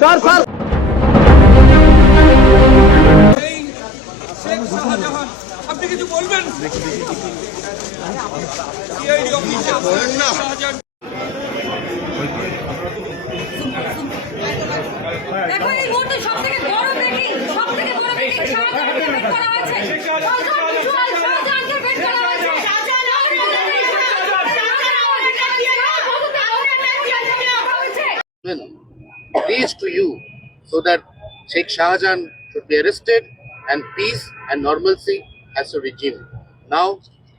Sir sir আপনি কিছু বলবেন? দেখো এই মুহূর্তে সবথেকে বড় ব্রেকিং শাহজাহানকে বের করা হয়েছে। শাহজাহানকে বের করা হয়েছে। Pleas to you so that Sheikh Shahjahan should be arrested and peace and normalcy as a regime. Now,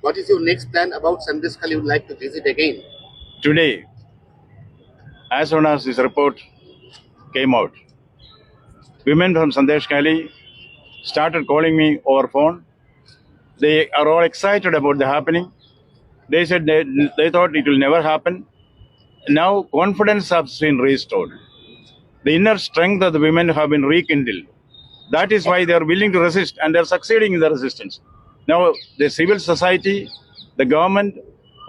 what is your next plan about Sandesh you would like to visit again? Today, as soon as this report came out, women from Sandesh Kali started calling me over phone. They are all excited about the happening. They said they thought it will never happen. Now confidence has been restored. The inner strength of the women have been rekindled. That is why they are willing to resist, and they are succeeding in the resistance. Now the civil society, the government,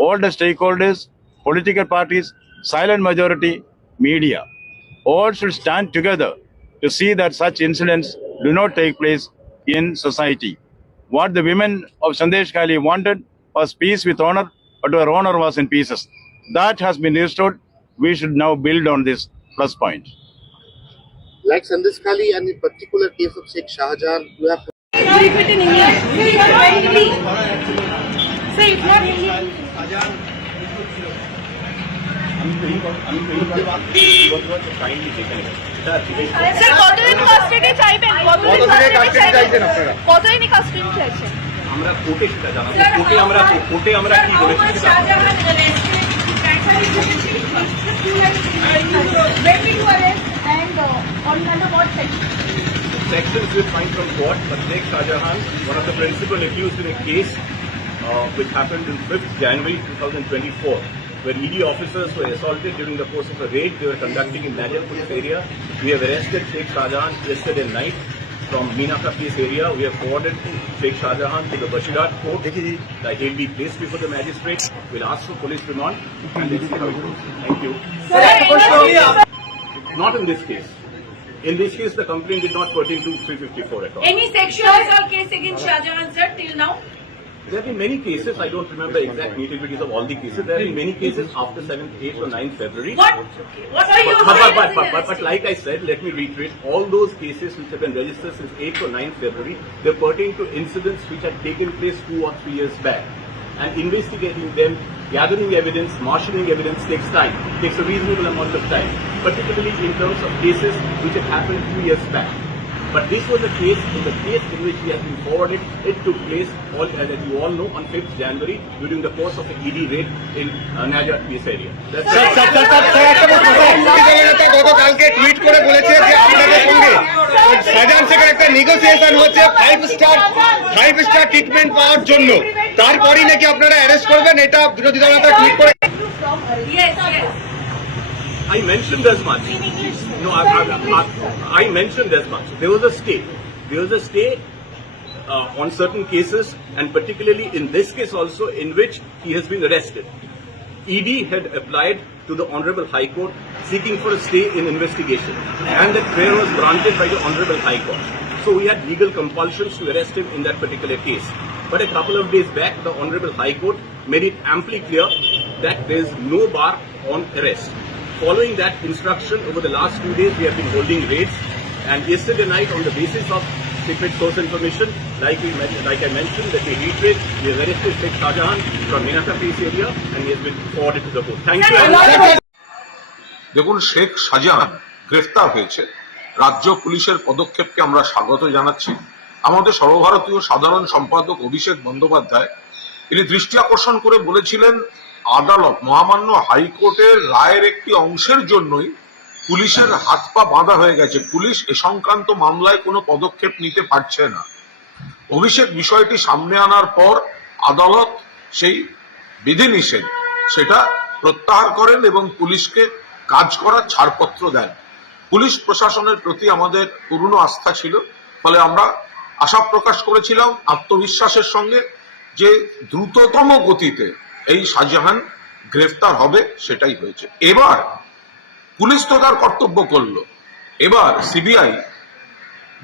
all the stakeholders, political parties, silent majority, media, all should stand together to see that such incidents do not take place in society. What the women of Sandesh Kali wanted was peace with honor, but our honor was in pieces. That has been restored. We should now build on this plus point. Like Sandesh Kali and in particular case of Sheikh Shahjahan, you have to Sorry, put in English. Say it, not English. Sir কতদিন custody চাইবেন? কতদিন custody চাইছেন? আমরা কোর্টে সেটা জানাবো। কোর্টে আমরা কি বলেছি sections we find from court, but Sheikh Shahjahan, one of the principal accused in a case which happened on 5th January 2024, where ED officers were assaulted during the course of a raid they were conducting in Najar police area. We have arrested Sheikh Shahjahan yesterday night from Meenaka police area. We have forwarded Sheikh Shahjahan to the Bashirat court. That he will be placed before the magistrate. We'll ask for police remand and let's see how it goes. Thank you. Not in this case. In this case, the complaint did not pertain to 354 at all. Any sexual assault case against Shahjahan sir till now? There have been many cases. I don't remember the exact nitty-gritties of all the cases. There have been many cases after 7th, 8th or 9th February. What are your But like I said, let me reiterate, all those cases which have been registered since 8th or 9th February, they pertain to incidents which had taken place 2 or 3 years back. And investigating them, gathering evidence, marshalling evidence takes time, takes a reasonable amount of time, particularly in terms of cases which had happened 2 years back. But this was a case, the case in which he has been forwarded, it took place, as you all know, on 5th January during the course of an ED raid in Najar police area. গতকালকে tweet করে বলেছে যে আপনাদের সঙ্গে শাহজাহান শেখের একটা negotiation হচ্ছে 5 star treatment পাওয়ার জন্য, তারপরই নাকি আপনারা অ্যারেস্ট করবেন, এটা বিরোধী দল নেতা টুইট করে। I mentioned as much. No, I mentioned as much. There was a stay. There was a stay on certain cases, and particularly in this case also, in which he has been arrested. ED had applied to the Honorable High Court seeking for a stay in investigation, and that prayer was granted by the Honorable High Court. So we had legal compulsions to arrest him in that particular case. But a couple of days back, the Honorable High Court made it amply clear that there is no bar on arrest. Following that instruction, over the last 2 days, we have been holding raids. And yesterday night, on the basis of secret source information, like I mentioned, that we reiterate, we have arrested Sheikh Shahjahan from Meenaka police area, and he has been forwarded to the court. Thank you. দেখুন, শেখ শাহজাহান গ্রেফতার হয়েছে। রাজ্য পুলিশের পদক্ষেপকে আমরা স্বাগত জানাচ্ছি। আমাদের সর্বভারতীয় সাধারণ সম্পাদক অভিষেক বন্দ্যোপাধ্যায় তিনি দৃষ্টি আকর্ষণ করে বলেছিলেন, আদালত মহামান্য হাইকোর্টের রায়ের একটি অংশের জন্যই পুলিশের হাত পা বাঁধা হয়ে গেছে, পুলিশ এ সংক্রান্ত মামলায় কোনো পদক্ষেপ নিতে পারছে না। অভিষেক বিষয়টি সামনে আনার পর আদালত সেই বিধিনিষেধ সেটা প্রত্যাহার করেন এবং পুলিশকে কাজ করার ছাড়পত্র দেন। পুলিশ প্রশাসনের প্রতি আমাদের পূর্ণ আস্থা ছিল, ফলে আমরা আশা প্রকাশ করেছিলাম আত্মবিশ্বাসের সঙ্গে যে দ্রুততম গতিতে এই শাহজাহান গ্রেফতার হবে, সেটাই হয়েছে। এবার পুলিশ তো তার কর্তব্য করলো। এবার সিবিআই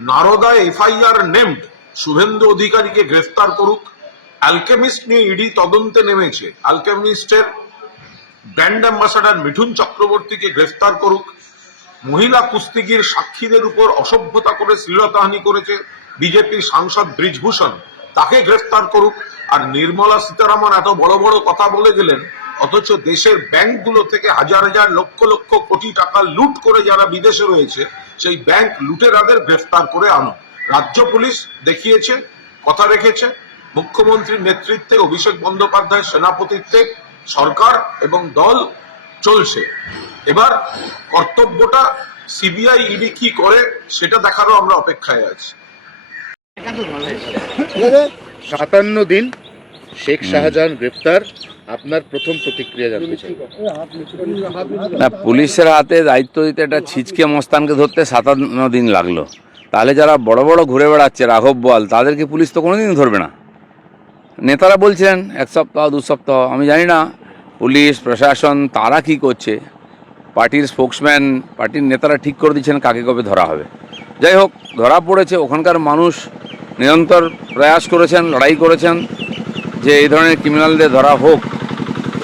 নারদায় এফআইআর নেমড শুভেন্দু অধিকারীকে গ্রেফতার করুক। অ্যালকেমিস্ট নিয়ে ইডি তদন্তে নেমেছে, অ্যালকেমিস্টের ব্র্যান্ড অ্যাম্বাসাডার মিঠুন চক্রবর্তীকে গ্রেফতার করুক। মহিলা কুস্তিগির সাক্ষীদের উপর অসভ্যতা করে শ্লীলতাহানি করেছে বিজেপি সাংসদ ব্রিজভূষণ, তাকে গ্রেফতার করুক। আর নির্মলা সীতারামন এত বড় বড় কথা বলে গেলেন, অথচ দেশের ব্যাংকগুলো থেকে হাজার হাজার লক্ষ লক্ষ কোটি টাকা লুট করে যারা বিদেশে রয়েছে, সেই ব্যাংক লুটেরাদের গ্রেফতার করে আনো। রাজ্য পুলিশ দেখিয়েছে, কথা রেখেছে। মুখ্যমন্ত্রীর নেতৃত্বে অভিষেক বন্দ্যোপাধ্যায়ের সেনাপতিত্বে সরকার এবং দল চলছে। এবার কর্তব্যটা সিবিআই ইডি কি করে সেটা দেখারও আমরা অপেক্ষায় আছি। 57 দিন শেখ শাহজাহান গ্রেফতার, আপনার প্রথম প্রতিক্রিয়া জানতে চাই। না, পুলিশের হাতে দায়িত্ব দিতে একটা ছিচকে মস্তানকে ধরতে 57 দিন লাগলো, তাহলে যারা বড় বড় ঘুরে বেড়াচ্ছে রাঘব বোয়াল, তাদেরকে পুলিশ তো কোনোদিন ধরবে না। নেতারা বলছিলেন 1 সপ্তাহ 2 সপ্তাহ, আমি জানি না পুলিশ প্রশাসন তারা কি করছে। পার্টির স্পোক্সম্যান, পার্টির নেতারা ঠিক করে দিচ্ছেন কাকে কবে ধরা হবে। যাই হোক, ধরা পড়েছে। ওখানকার মানুষ নিরন্তর প্রয়াস করেছেন, লড়াই করেছেন যে এই ধরনের ক্রিমিনালদের ধরা হোক।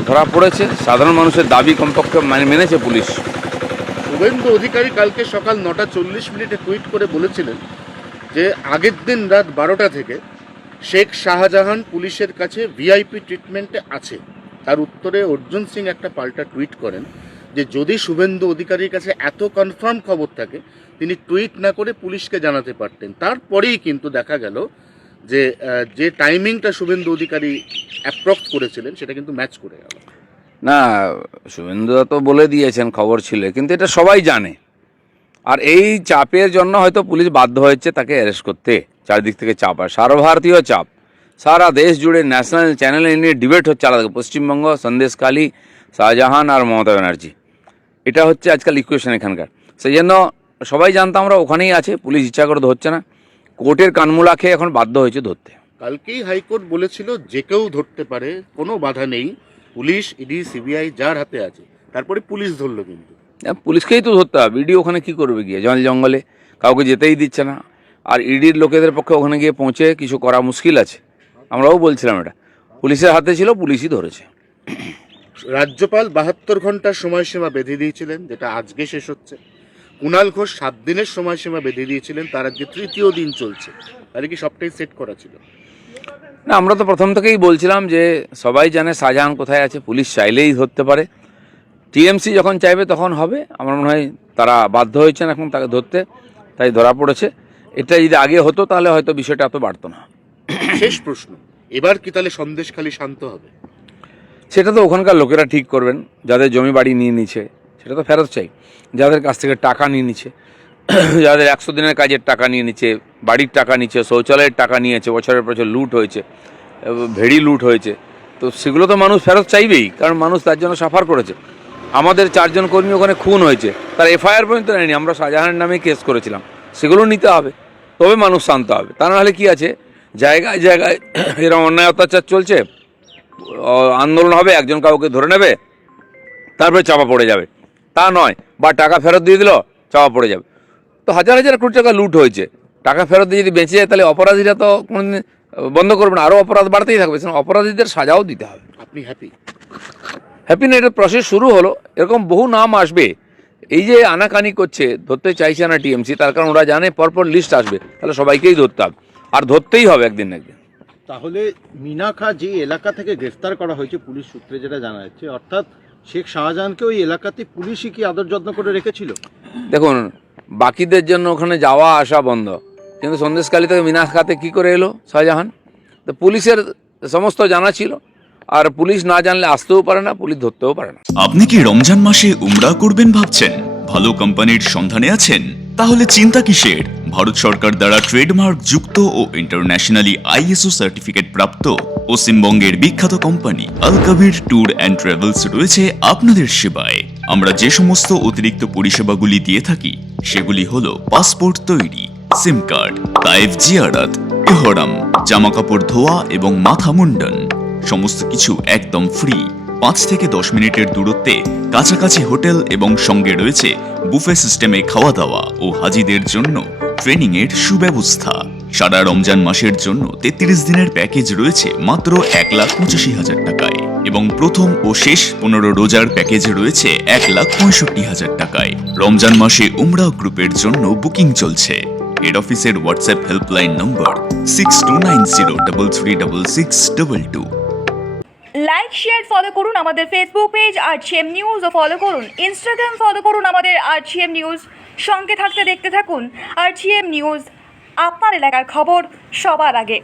ধরা পড়েছে, সাধারণ মানুষের দাবি কমপক্ষে মেনেছে পুলিশ। শুভেন্দু অধিকারী কালকে সকাল 9:40 টুইট করে বলেছিলেন যে আগের দিন রাত 12টা থেকে শেখ শাহজাহান পুলিশের কাছে ভিআইপি ট্রিটমেন্টে আছে। তার উত্তরে অর্জুন সিং একটা পাল্টা টুইট করেন যে যদি শুভেন্দু অধিকারীর কাছে এত কনফার্ম খবর থাকে তিনি টুইট না করে পুলিশকে জানাতে পারতেন। তারপরেই কিন্তু দেখা গেল যে যে টাইমিংটা শুভেন্দু অধিকারী অ্যাপ্রক্স করেছিলেন সেটা কিন্তু ম্যাচ করে গেল। না, শুভেন্দু তো বলে দিয়েছেন খবর ছিল, কিন্তু এটা সবাই জানে। আর এই চাপের জন্য হয়তো পুলিশ বাধ্য হয়েছে তাকে অ্যারেস্ট করতে। চারদিক থেকে চাপ, আর সর্বভারতীয় চাপ, সারা দেশ জুড়ে ন্যাশনাল চ্যানেলে নিয়ে ডিবেট হচ্ছে আলাদা। পশ্চিমবঙ্গ, সন্দেশখালী, শাহজাহান আর মমতা ব্যানার্জি, এটা হচ্ছে আজকাল ইকুয়েশন এখানকার। সেই জন্য সবাই জানতাম আমরা ওখানেই আছে, পুলিশ ইচ্ছা করে ধরছে না, কোর্টের কানমুলা খেয়ে এখন বাধ্য হয়েছে ধরতে। কালকেই হাইকোর্ট বলেছিল যে কেউ ধরতে পারে, কোনো বাধা নেই, পুলিশ, ইডি, সিবিআই যার হাতে আছে। তারপরে পুলিশ ধরলো, কিন্তু পুলিশকেই তো ধরতে হবে। ইডি ওখানে কী করবে গিয়ে? জঙ্গলে কাউকে যেতেই দিচ্ছে না। আর ইডির লোকেদের পক্ষে ওখানে গিয়ে পৌঁছে কিছু করা মুশকিল আছে। আমরাও বলছিলাম এটা পুলিশের হাতে ছিল, পুলিশই ধরেছে। রাজ্যপাল 72 ঘন্টার সময়সীমা বেঁধে দিয়েছিলেন, যেটা আজকে শেষ হচ্ছে। কুণাল ঘোষ 7 দিনের সময়সীমা বেঁধে দিয়েছিলেন, তার আজকে 3য় দিন চলছে। তাহলে কি সবটাই সেট করা ছিল? না, আমরা তো প্রথম থেকেই বলছিলাম যে সবাই জানে শাহজাহান কোথায় আছে, পুলিশ চাইলেই ধরতে পারে। টিএমসি যখন চাইবে তখন হবে। আমার মনে হয় তারা বাধ্য হয়েছেন এখন তাকে ধরতে, তাই ধরা পড়েছে। এটা যদি আগে হতো তাহলে হয়তো বিষয়টা এত বাড়তো না। শেষ প্রশ্ন, এবার কি তাহলে সন্দেশখালী শান্ত হবে? সেটা তো ওখানকার লোকেরা ঠিক করবেন। যাদের জমি বাড়ি নিয়ে নিচ্ছে সেটা তো ফেরত চাই, যাদের কাছ থেকে টাকা নিয়ে নিচ্ছে, যাদের 100 দিনের কাজের টাকা নিয়ে নিচ্ছে, বাড়ির টাকা নিচ্ছে, শৌচালয়ের টাকা নিয়েছে, বছরের বছর লুট হয়েছে, ভেড়ি লুট হয়েছে, তো সেগুলো তো মানুষ ফেরত চাইবেই, কারণ মানুষ তার জন্য সাফার করেছে। আমাদের 4 জন কর্মী ওখানে খুন হয়েছে, তার এফআইআর পর্যন্ত নেয়নি, আমরা শাহজাহানের নামে কেস করেছিলাম, সেগুলো নিতে হবে, তবে মানুষ শান্ত হবে। তা নাহলে কি আছে, জায়গায় জায়গায় এরকম অন্যায় অত্যাচার চলছে, আন্দোলন হবে, একজন কাউকে ধরে নেবে, তারপরে চাপা পড়ে যাবে, তা নয়। বা টাকা ফেরত দিয়ে দিল, চাপা পড়ে যাবে। তো হাজার হাজার কোটি টাকা লুট হয়েছে, টাকা ফেরত দিয়ে যদি বেঁচে যায় তাহলে অপরাধীরা তো কোনোদিন বন্ধ করবে না, আরও অপরাধ বাড়তেই থাকবে। অপরাধীদের সাজাও দিতে হবে। আপনি হ্যাপি না, এটা প্রসেস শুরু হলো, এরকম বহু নাম আসবে। এই যে আনাকানি করছে, ধরতে চাইছে না টিএমসি, তার কারণ ওরা জানে পরপর লিস্ট আসবে, তাহলে সবাইকেই ধরতে হবে, আর ধরতেই হবে একদিন না একদিন। তাহলে মিনাখা যে এলাকা থেকে গ্রেফতার করা হয়েছে পুলিশ সূত্রে যেটা জানা যাচ্ছে, অর্থাৎ শেখ শাহজাহানকে ওই এলাকাতে পুলিশই কি আদর যত্ন করে রেখেছিল? দেখুন, বাকিদের জন্য ওখানে যাওয়া আসা বন্ধ, কিন্তু সন্দেশখালী থেকে মিনাখাতে কী করে এলো শাহজাহান? তো পুলিশের সমস্ত জানা ছিল, আর পুলিশ না জানলে আসতেও পারে না, পুলিশ ধরতেও পারে না। আপনি কি রমজান মাসে উমরা করবেন ভাবছেন? ভালো কোম্পানির সন্ধানে আছেন? তাহলে চিন্তা কিসের? ভারত সরকার দ্বারা ট্রেডমার্ক যুক্ত ও ইন্টারন্যাশনালি আইএসও সার্টিফিকেট প্রাপ্ত পশ্চিমবঙ্গের বিখ্যাত company Al Kabir tour and travels রয়েছে আপনাদের সেবায়। আমরা যে সমস্ত অতিরিক্ত পরিষেবাগুলি দিয়ে থাকি সেগুলি হলো পাসপোর্ট তৈরি, সিম কার্ড, তায়েফ জিয়ারাত, এহরাম, জামাকাপড় ধোয়া এবং মাথা মুন্ডন, সমস্ত কিছু একদম ফ্রি। 5 থেকে 10 মিনিটের দূরত্বে কাছাকাছি হোটেল এবং সঙ্গে রয়েছে বুফে সিস্টেমে খাওয়া দাওয়া ও হাজিদের জন্য ট্রেনিং এর সুব্যবস্থা। সারা রমজান মাসের জন্য 33 দিনের প্যাকেজ রয়েছে মাত্র 1,85,000 টাকায় এবং প্রথম ও শেষ 15 রোজার প্যাকেজ রয়েছে 1,65,000 টাকায়। রমজান মাসে উমরা গ্রুপের জন্য বুকিং চলছে। হেড অফিসের WhatsApp helpline number 6290336622। Like share follow করুন আমাদের ফেসবুক পেজ RGM নিউজ ও ফলো করুন ইনস্টাগ্রাম ফলো করুন আমাদের RGM নিউজ। সঙ্গে থাকতে দেখতে থাকুন RGM নিউজ, আপনার এলাকার খবর সবার আগে।